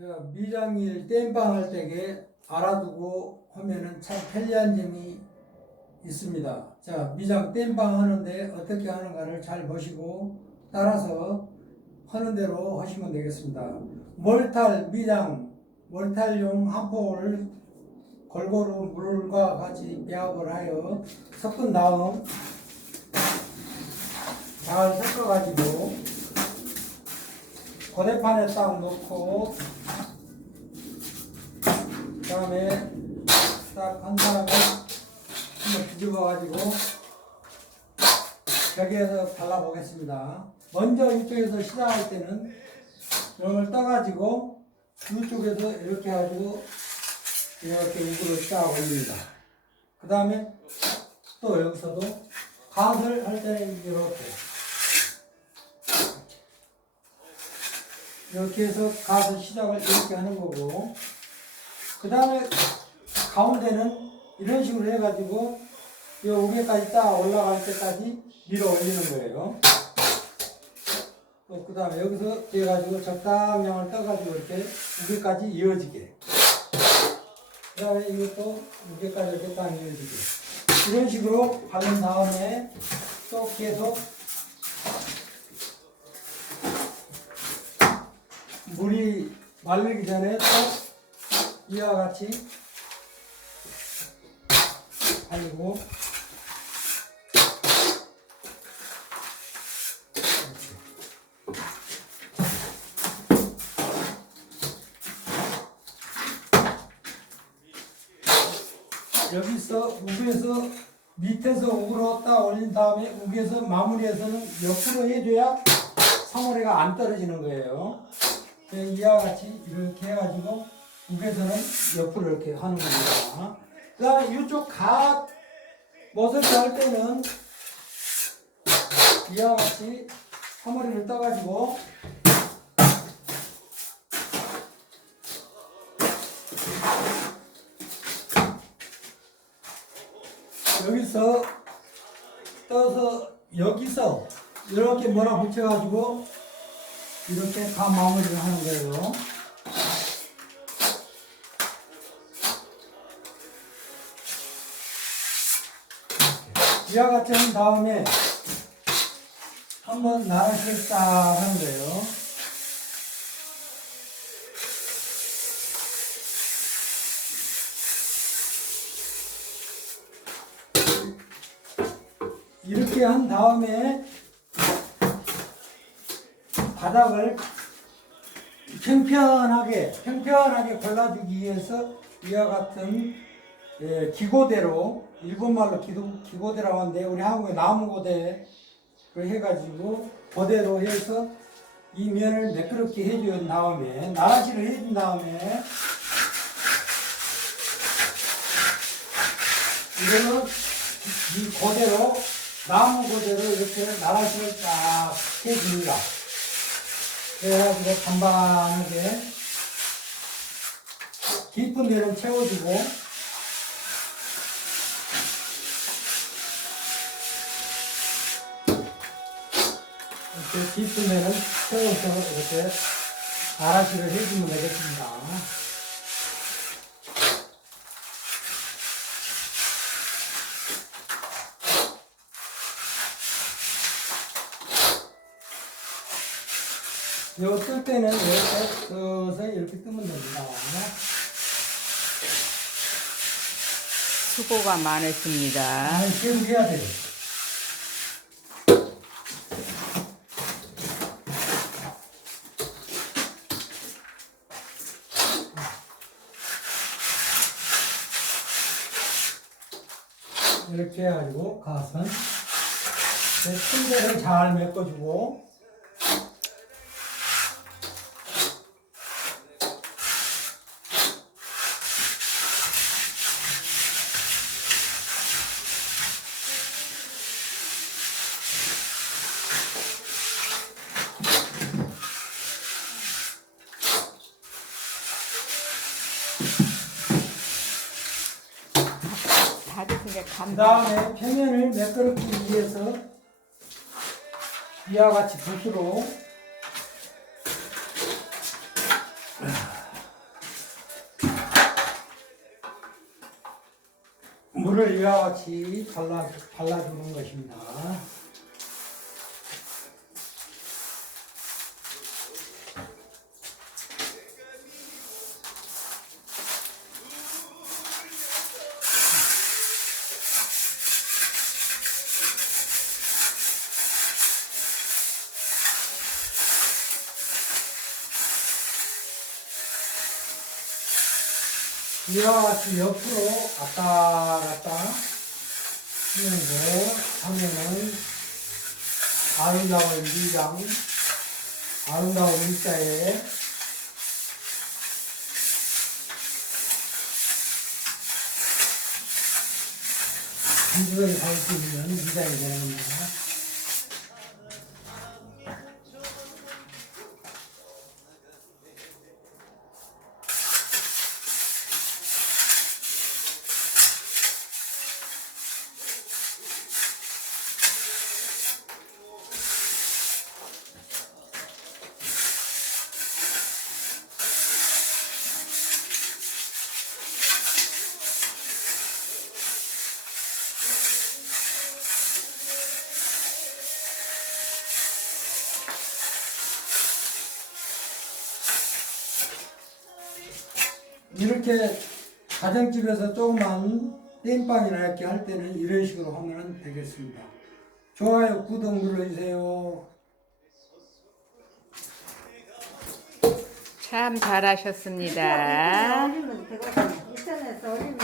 자, 미장일 땜빵 할 때에 알아두고 하면은 참 편리한 점이 있습니다. 자, 미장 땜빵 하는데 어떻게 하는가를 잘 보시고 따라서 하는 대로 하시면 되겠습니다. 몰탈 미장 몰탈용 한 포를 골고루 물과 같이 배합을 하여 섞은 다음 잘 섞어가지고 고대판에 딱 놓고 그 다음에 딱 한 사람을 한번 뒤집어 가지고 여기에서 발라보겠습니다. 먼저 이쪽에서 시작할 때는 이걸 떠가지고 이쪽에서 이렇게 해가지고 이렇게 우그로 쫙 올립니다. 그 다음에 또 여기서도 갓을 할 때는 이렇게 이렇게 해서 갓을 시작을 이렇게 하는 거고 그 다음에 가운데는 이런 식으로 해가지고 이 우개까지 딱 올라갈 때까지 밀어 올리는 거예요. 또그 다음에 여기서 해가지고 적당량을 떠가지고 이렇게 우개까지 이어지게. 그 다음에 이것도 무게까지 이렇게 딱 이어지게. 이런 식으로 바른 다음에 또 계속 물이 마르기 전에 또 이와 같이 아니고 여기서 우에서 밑에서 우로 딱 올린 다음에 우에서 마무리해서는 옆으로 해줘야 사물회가 안 떨어지는 거예요. 네, 이와 같이 이렇게 해가지고 우에서는 옆으로 이렇게 하는 겁니다. 그 다음에 이쪽 갓 모서리 할 때는 이와 같이 사물회를 떠가지고 여기서 떠서 여기서 이렇게 뭐라 붙여가지고 이렇게 다 마무리를 하는 거예요. 이와 같이 한 다음에 한번 나라시를 딱 하는 거예요. 이렇게 한 다음에 바닥을 평평하게 평평하게 골라주기 위해서 이와 같은 예, 기고대로 일본말로 기도, 기고대라고 하는데 우리 한국에 나무고대를 해가지고 고대로 해서 이 면을 매끄럽게 해준 다음에 나라시를 해준 다음에 이거는 이 고대로 나무 고대로 이렇게 나라시를 쫙 해줍니다. 그래가지고 반반하게 깊은 데는 채워주고 이렇게 깊은 데는 채워서 이렇게 나라시를 해주면 되겠습니다. 이거 뜰 때는 이렇게 서서히 이렇게 뜨면 됩니다. 수고가 많으십니다. 아니, 해야 돼요. 이렇게 해가지고 가선 침대를 잘 메꿔주고 이제 그 간다. 다음에 평면을 매끄럽기 위해서 이와 같이 붓으로 물을 이와 같이 발라, 발라주는 것입니다. 이와 같이 옆으로 왔다 갔다 하면서 하면은 아름다운 미장, 아름다운 일자에 한주에 살수 있는 미장이 되는 겁니다. 이렇게 가정집에서 조그만 땜빵이나 이렇게 할 때는 이런 식으로 하면 되겠습니다. 좋아요, 구독 눌러주세요. 참 잘하셨습니다. 올리면 되거든요. 인터넷에 올리면